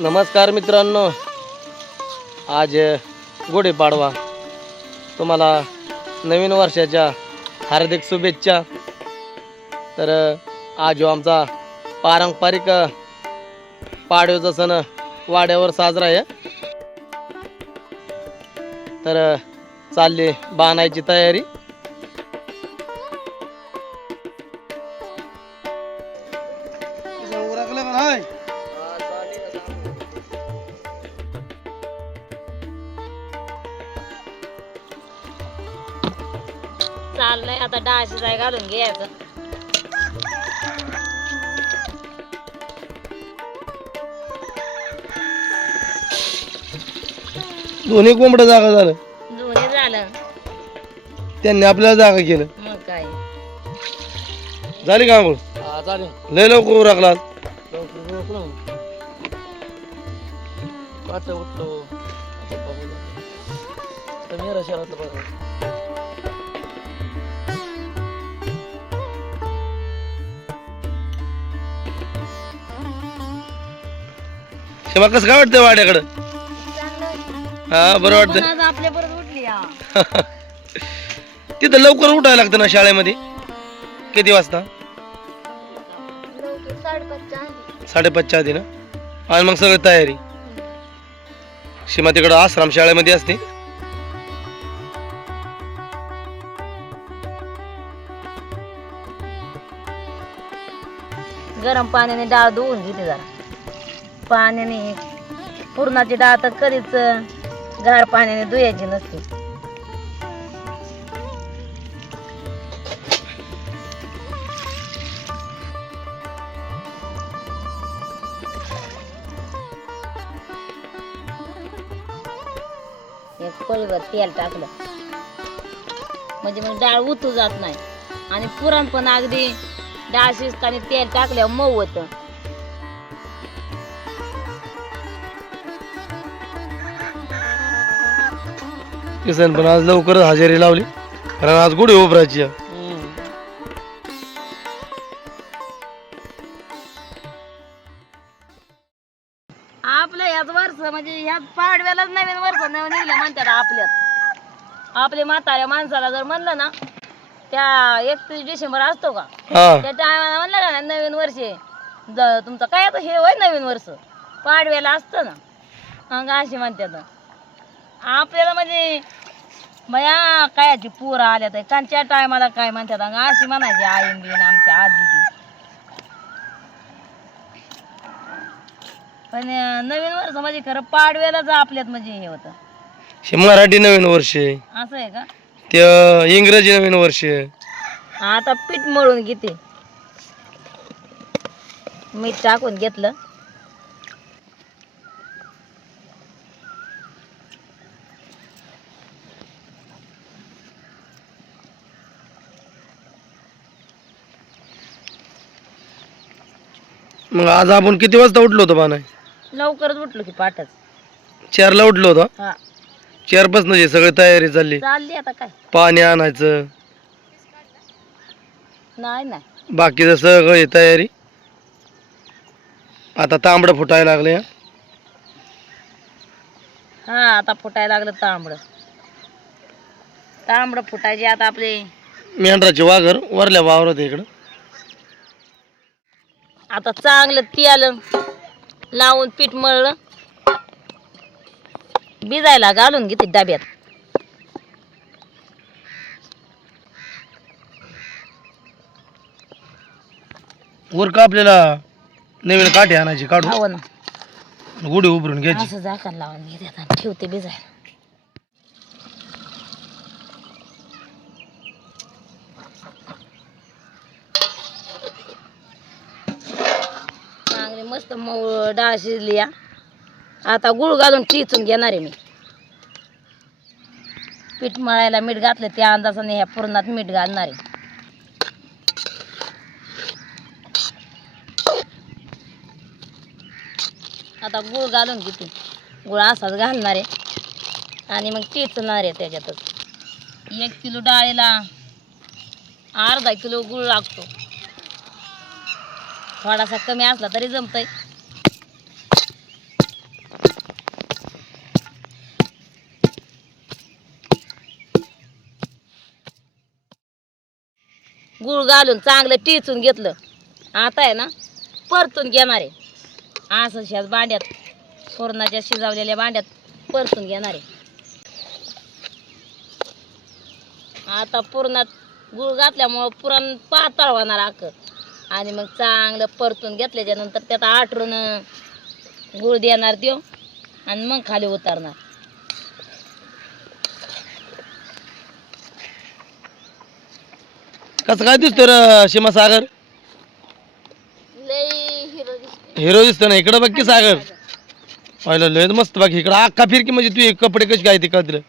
नमस्कार मित्रांनो. आज गुढीपाडवा तुम्हाला नवीन वर्षाच्या हार्दिक शुभेच्छा. तर आज हो आमचा पारंपरिक पाडव्याचा सण वाड्यावर साजरा आहे. तर चालली बाणायची तयारी. चाललंय. आता डाळ शिजाय घालून घ्यायचं. दोन्ही कोंबड्या जागा झालं. दोन्ही झालं. त्यांनी आपल्याला जागा केलं. मग काय? झाली का आंघोळ? चालेल लय लवकर उरकला शेमा कसं काय वाटतंय वाड्याकडं? हा बरं आपल्या उठली हा. तिथं लवकर उठायला लागतं ना शाळेमध्ये? किती वाजता? साडेपाचच्या आधी ना? आणि मग सगळी तयारी? सीमा तिकडं आश्रम शाळेमध्ये असते. गरम पाण्याने डाळ धुवून घेते जरा. पाण्याने पुरणाची डाळ तर कधीच गार पाण्याने धुयाची नसते. एक पळीवर तेल टाकलं. म्हणजे मग डाळ उतू जात नाही. आणि पुरण पण अगदी डाळ शिजताना तेल टाकल्यावर मऊ होतं. किसन पण आज लवकरच हजेरी लावली. कारण आज गुढी उभरायची आहे. आपलं ह्याच वर्ष म्हणजे ह्याच पाडव्यालाच नवीन वर्ष नवीन निघलं म्हणतात आपल्यात. आपले म्हाताऱ्या माणसाला जर म्हणलं ना त्या एकतीस डिसेंबर असतो का? हा. त्या टायमाला म्हणलं का नाही, नवीन वर्ष. आहे. ज- तुमचं काय आता हे होय नवीन वर्ष? पाडव्याला असतं ना. मग अशी म्हणतात आपल्याला म्हणजे बया कायची पोरं आल्या तर कांच्या टायमाला काय म्हणतात अंग अशी म्हणायची आईन बिन आमच्या आधी ती. पण अं, नवीन वर्ष म्हणजे खरं पाडव्यालाच आपल्यात म्हणजे हे होतं. मराठी नवीन वर्ष आहे. असं आहे का? ते इंग्रजी नवीन वर्ष आहे. आता पीठ मळून घेते. मीठ टाकून घेतलं. मग आज आपण किती वाजता उठलो होतो बानाय लवकरच उठलो की पाठच. चारला उठलो होतो? हा. चारपासून जे सगळी तयारी चालली. चालली आता काय? पाणी आणायचं. नाही नाही. बाकीचं सगळं तयारी. आता तांबडं फुटायला लागले हा आता फुटायला लागलं तांबड. तांबड फुटायचे आता आपले मेंढराचे वाघर वरल्या वावरात आहे इकडं. आता चांगलं तेल लावून पीठ मळलं. भिजायला घालून घेते डब्यात. वर का आपल्याला नवीन काठी आणायची काढून? हो ना. गुढी उभरून घ्यायची. असं झाकण लावून घेते आता ठेवते भिजायला चांगली मस्त मऊ डाळ शिजली या. आता गुळ घालून टिचून घेणार आहे मी. पीठ मळायला मीठ घातलं त्या अंदाजाने ह्या पुरणात मीठ घालणार आहे. आता गुळ घालून घेते. गुळ असाच घालणार आहे. आणि मग टिचणार आहे त्याच्यातच. एक किलो डाळीला अर्धा किलो गुळ लागतो. थोडासा कमी असला तरी जमतय. गुळ घालून चांगलं टिचून घेतलं. आता आहे ना परतून घेणारे. असं ह्याच भांड्यात सोरणाच्या शिजवलेल्या भांड्यात परतून घेणार. आहे आता पुरणात गुळ घातल्यामुळं पुरण पातळ होणार आक आणि मग चांगलं परतून घेतल्याच्या नंतर त्यात आठरून गुळ देणार देव आणि मग खाली उतरणार. कसं काय दिसतोय रे सीमा सागर? हिरो दिसतो ना इकडं बघ की सागर. पाहिलं लय मस्त बाकी इकडं अख्खा फिरकी म्हणजे तू हे कपडे कशी काय ते कळतील.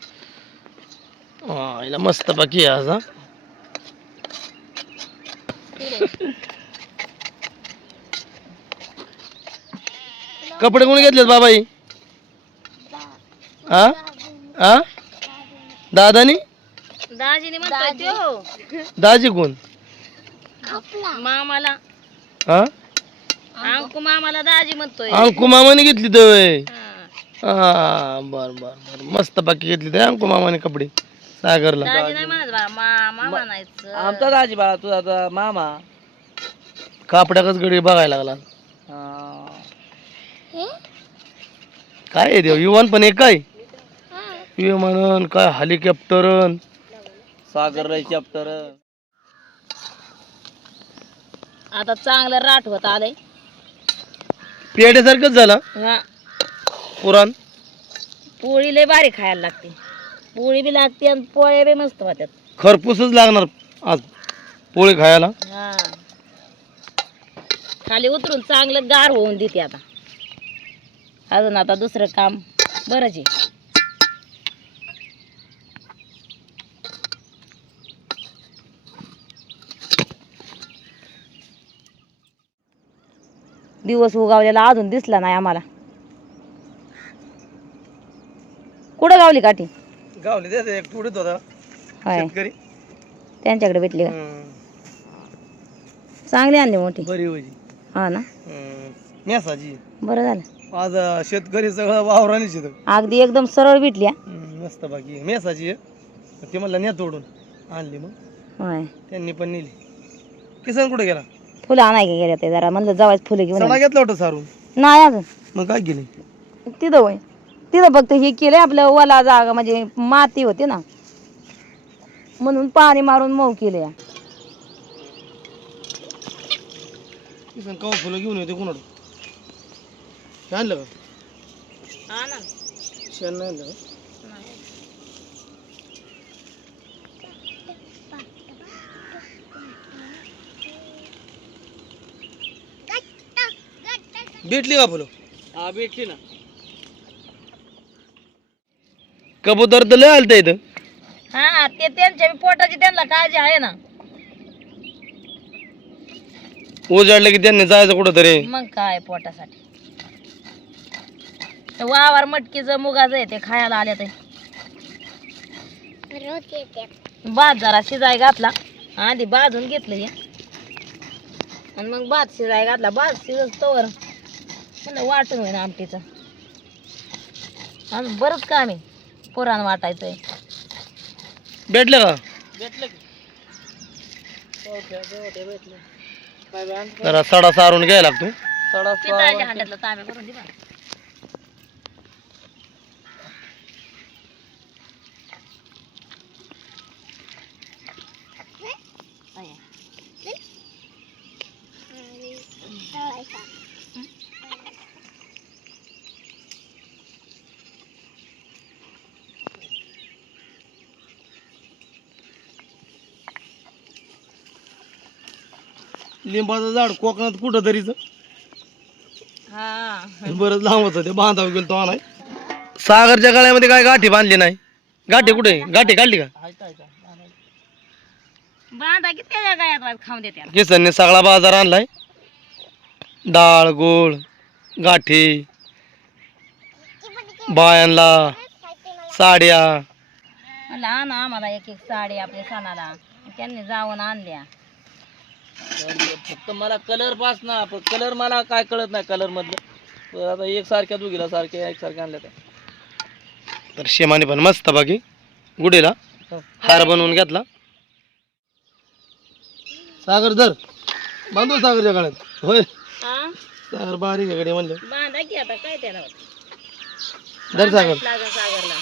मस्त बाकी आज हा. कपडे कोण घेतलेत बाबाई? हा हा दादानी? दाजीने म्हणतोय त्यो. दाजी कोण? मामाला. हा अंकू मामाला दाजी म्हणतोय. अंकू मामाने घेतली तर हा. हा बर बर बर. मस्त बाकी घेतली तर अंकू मामाने कपडे. सागरला. दाजी नाही म्हणत बा मामा म्हणायचं. आमचा दाजी बाळा तुझा आता मामा. कापड्याकच गडी बघायला लागला. हा. काय आहे देव? युवान पण एक काय विमानन काय हेलिकॉप्टरन? सागर राय चॅप्टर आता चांगलं राठ होत आलंय. पेड्यासारखंच झालं? हा. पुराण? पोळी लय भारी खायला लागते. पोळी बी लागते आणि पोळ्या बी मस्त होत्यात. खरपूसच लागणार आज पोळी खायला. हा. खाली उतरून चांगलं गार होऊन देते आता. अजून आता दुसरं काम. बरंच आहे. दिवस उगावलेला अजून दिसला नाही आम्हाला. कुठं गावली काठी? गावली ते एक पुढेच होता. होय. शेतकरी. त्यांच्याकडे भेटली का? हम्म. चांगली आणली मोठी. बरी होती. हा ना? मेसाची बरं झालं. आज शेतकरी सगळं वावराने शेत अगदी एकदम सरळ भेटली हा. मस्त बाकी. मेसाची आहे ते म्हणलं न्या तोडून. आणली मग. होय. त्यांनी पण नेली. किसन कुठे गेला? फुलं आणाय का गेल्या ते जरा? म्हणलं जवळच फुलं घेऊन सडा. घेतला होता सारून. नाही अजून. मग काय केली? तिथं होय. तिथं फक्त हे केलंय आपलं ओला जागा म्हणजे माती होती ना. म्हणून पाणी मारून मऊ केले किसन कवा फुलं घेऊन येते कोणाला? हे आणलं का शेण नाही आणलं का भेटली का फुलं? हा भेटली ना. कबूतर तर लय आलत इथं. हा ते त्यांच्या बी पोटाची त्यांना काळजी आहे ना. उजाडलं की त्यांनी जायचं कुठं तरी मग काय पोटासाठी? वावर मटकीचं मुगाचं आहे ते खायला आले ते. भात जरा शिजाय घातला. आधी भाजून घेतलं हे. आणि मग भात शिजाय घातला. भात शिजत तोवर म्हणलं वाटून होईन आमटीचं. अजून बरंच काम आहे. पुराण वाटायचंय. भेटलं का? जरा सडा सारून घ्यायला लागतो. सडा पितळाच्या सडा हांड्यातलं तांबे करून दे बा. आहे. लिंबाचं झाड कोकणात कुठं तरीच हा. बरंच लांब होतं ते बांधावं गेलो तो नाही सागरच्या गळ्यामध्ये काय गाठी बांधली नाही? गाठी कुठे? गाठी काढली का? आहे काय काय? बांधा की त्याच्या गायात खाऊन देते किसनने सगळा बाजार आणलाय. डाळ गोळ गाठी बायांना साड्या. आणा आम्हाला एक एक साडी आपल्या सणाला. त्यांनी जाऊन आणल्या. फक्त मला कलर पास ना पण कलर मला काय कळत नाही कलर मधलं. तर आता एक सारख्या दोघीला सारख्या एक सारख्या आणल्या त्या. तर शेमाने पण मस्त बाकी. गुडीला हार बनवून घेतला. सागर धर. बांधू सागरच्या गळ्यात होय. हा? सागर बारीक आहे गडी म्हणलं. बांधा की आता काय त्याला? धर सागर. सागरला.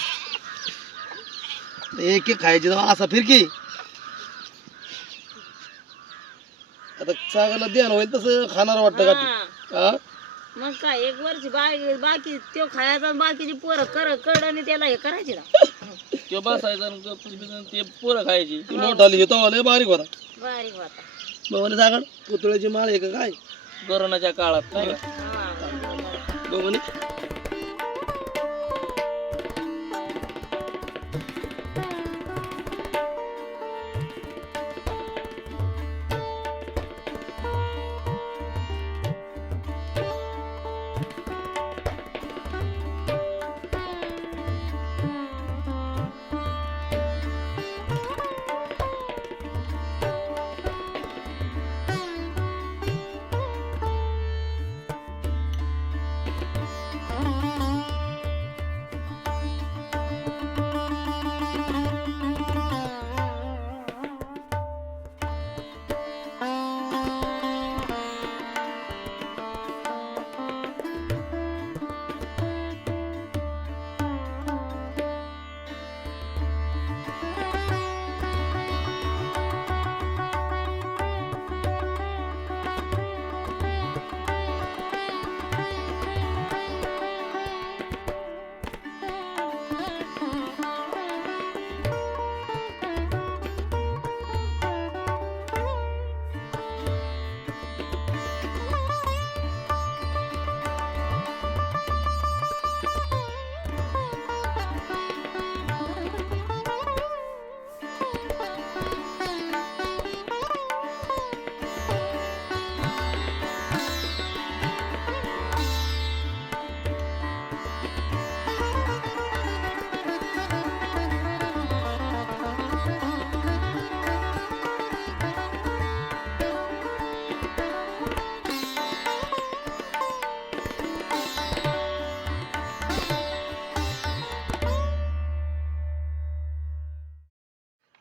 एक एक खायची तेव्हा असा फिरकी. आता सागरला ध्यान होईल तसं खाणार वाटतं का ते? हा. मग काय एक वर्ष बाकी बाकी तो खायचा आणि बाकीची पोरं कर कड आणि त्याला हे करायची ना ते बसायचं आणि गप्प बिप्प ते पोरं खायची ती मोठा आली येतो लय बारीक होता बारीक होता बाबाने सागर पुतळ्याची माळ आहे का काय कोरोनाच्या काळात नाही का? हा. बाबाने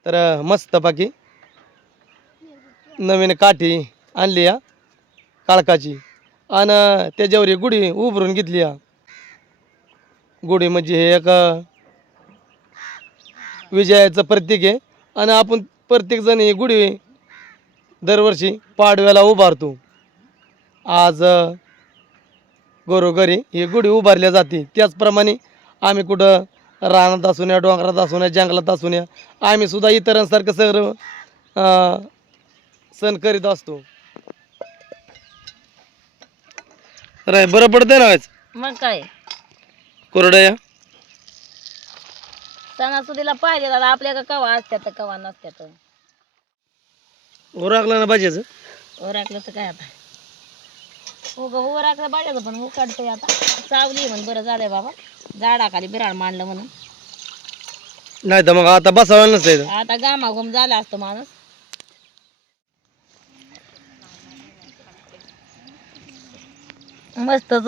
तर मस्त बाकी नवीन काठी आणली या काळकाची. आणि त्याच्यावर एक गुढी उभरून घेतली या. गुढी म्हणजे हे एक विजयाचं प्रतीक आहे. आणि आपण प्रत्येकजण ही गुढी दरवर्षी पाडव्याला उभारतो. आज घरोघरी ही गुढी उभारल्या जाते. त्याचप्रमाणे आम्ही कुठं रानात असू नये डोंगरात असू नये जंगलात असू नये आम्ही सुद्धा इतरांसारखं सगळं अं, सण करीत असतो. राय बरं पडतंय ना व्हायचं मग काय? कोरड्या सणासुदीला पाहिजे दादा आपल्या का कवा असत्यात कवा नसत्यात. ओराकलं ना भाज्याचं? ओराकलं तर काय आता? हो ग ओराकलं पाहिजे पण काढतोय आता. चावली म्हण बरं झालंय बाबा. झाडाखाली बिराड मांडलं म्हणून. नाही तर मग आता बसावं नसतं आता गामागुम झाला असतो माणूस. मस्तच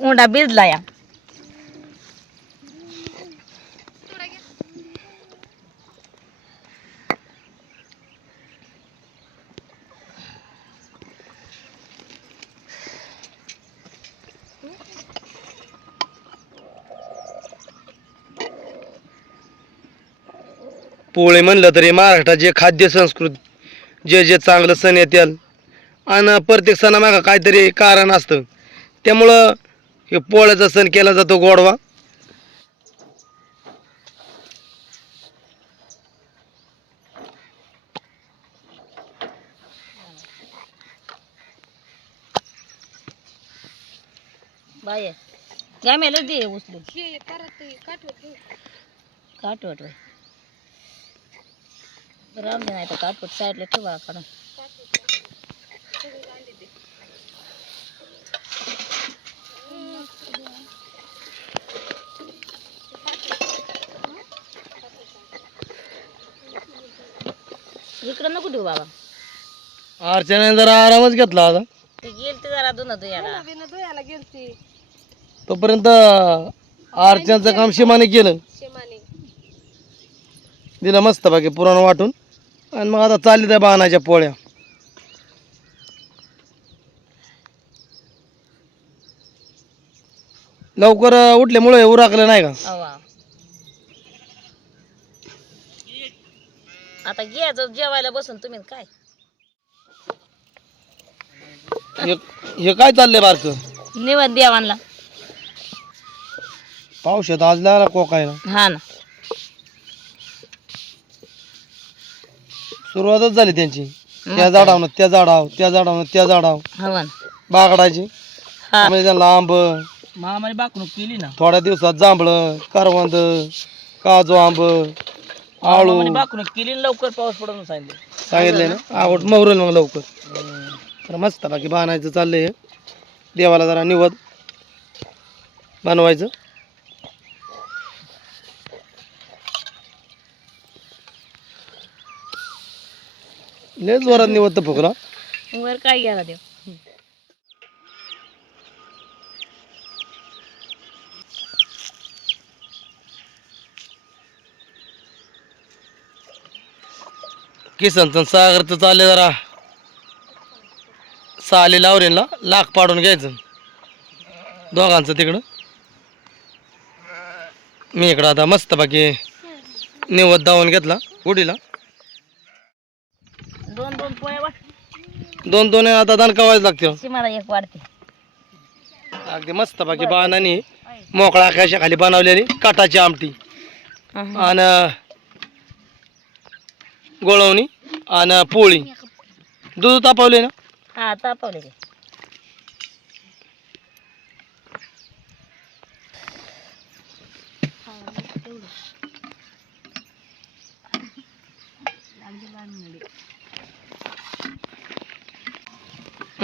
उंडा भिजला या. पोळे म्हणलं तरी महाराष्ट्रात जे खाद्य संस्कृती जे जे चांगलं सण येतील आणि प्रत्येक सणामागं काहीतरी कारण असतं. त्यामुळं हे पोळ्याचा सण केला जातो गोडवा. बाय गॅमेला दे उचलून. काटवट राहून दे नाही तर काटवट साईडला ठेवा काढून इकडं नको ठेवू बाबा. अर्चनाने जरा आरामच घेतला आता ते गेल ते जरा धुणं धुयाला. तोपर्यंत अर्चनाचं काम शिमाने केलं. दिलं मस्त बाकी पुराण वाटून. आणि मग आता चालली त्या बाणाच्या पोळ्या. लवकर उठल्यामुळे उराकलं नाही का? आता घ्यायचं जेवायला बसून तुम्ही काय? हे काय चाललंय बारसं निवड देवांना. पाऊस आज लागला कोकायला. हा ना. सुरुवातच झाली त्यांची. त्या झाडावनं त्या झाडाव त्या झाडावनं त्या झाडाव हवा हा. म्हणजे त्यांना आंब महामारी बाकणूक केली ना. थोड्या दिवसात जांभळं करवंद काजू आंब आळू. बाकणूक केली आणि लवकर पाऊस पडून सांगितलं. सांगितलंय ना? आवड मवरेल मग लवकर. तर मस्त बाकी बाणायचं चाललंय देवाला जरा निवद. बनवायचं. लय जोरात निवद तर फुकला वर काय घ्यायला देव किसन तर सागर तर चालले जरा. साली लावरेनला लाख पाडून घ्यायचं. दोघांचं तिकडं. मी इकडं आता मस्त बाकी निवद दावून घेतला. गुडीला दोन दोन पोळ्या वाट दोन दोन आता दणकावायच लागते मला एक वाढते. अगदी मस्त बाकी बाणाने मोकळा आकाशाखाली बनवलेली काटाची आमटी. आणि गोळवणी आणि पोळी. दूध तापवले ना? हा तापवले ते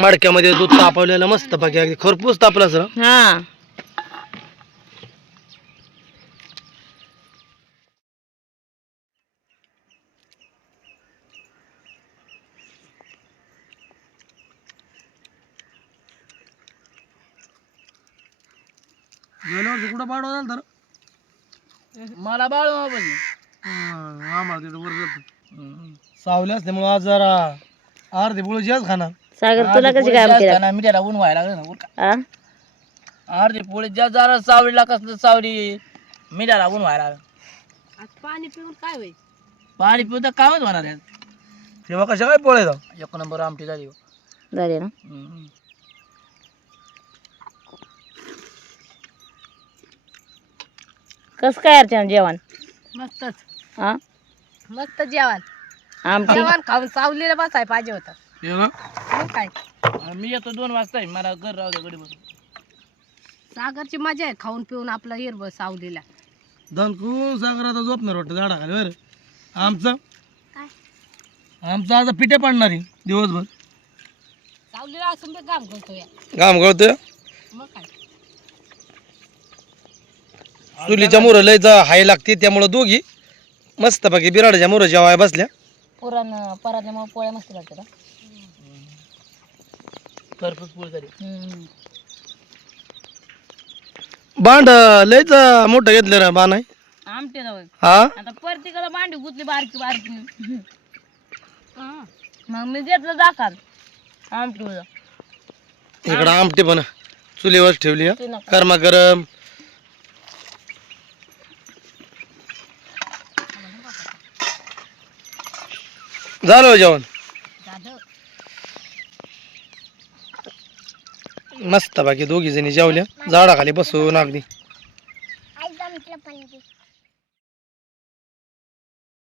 मडक्यामध्ये दूध तापवलेलं मस्त बाकी अगदी खरपूस तापलं सर. हा. गेल्या वर्षी कुठं पाडवा झालं तर मला बाळू आम्हाला तिथं वर जातं. सावली असल्यामुळे आज जरा अर्धी पोळी जास्त खाणार. सागर तुला कशी काम केलं मी त्याला ऊन व्हायला लागलं ना उरका. हा अर्धी पोळी ज्या जरा सावलीला कसलं सावली? मिठाला ऊन व्हायला लागलं. पाणी पिऊन काय होईल? पाणी पिऊन तर कामच होणार आहे. तेव्हा कशा काय पोळ्या एक नंबर आमटी झाली हो. झाले ना? हम्म. कस काय अर्चना जेवण? मस्तच. हा मस्त जेवण. आमटी? जेवण खाऊन सावलीला बसाय पाहिजे होतं. काय? आणि मी येतो दोन वाजता आहे. मला घर राहू द्या गडी बसून सागरची मजा आहे खाऊन पिऊन आपला हिरब सावलीला. दणकून सागर आता झोपणार वाटतं झाडाखाली बरं. आमचं? आमचं आता पिठे पाडणार आहे दिवसभर. सावलीला असून ते काम करतो या. घाम गळतोय मग काय? चुलीच्या मुरं लय जा हाय लागते त्यामुळं दोघी मस्त बाकी बिराडाच्या मुरं जेवाय बसल्या. पुरण परातल्यामुळे पोळ्या मस्त लागतात हा. खरपूस पोळी झाली. बांड लयच मोठं घेतलं रे बाण आहे. आमटे हा? आता मांडी गुतली बारकी बारकी. मग मी घेतलं दाखाल. आमटी इकडं आमटी पण चुलीवर ठेवली हा. गरमा गरम झालं हो जेवण मस्त बाकी दोघी जणी जेवल्या. झाडाखाली बसून अगदी.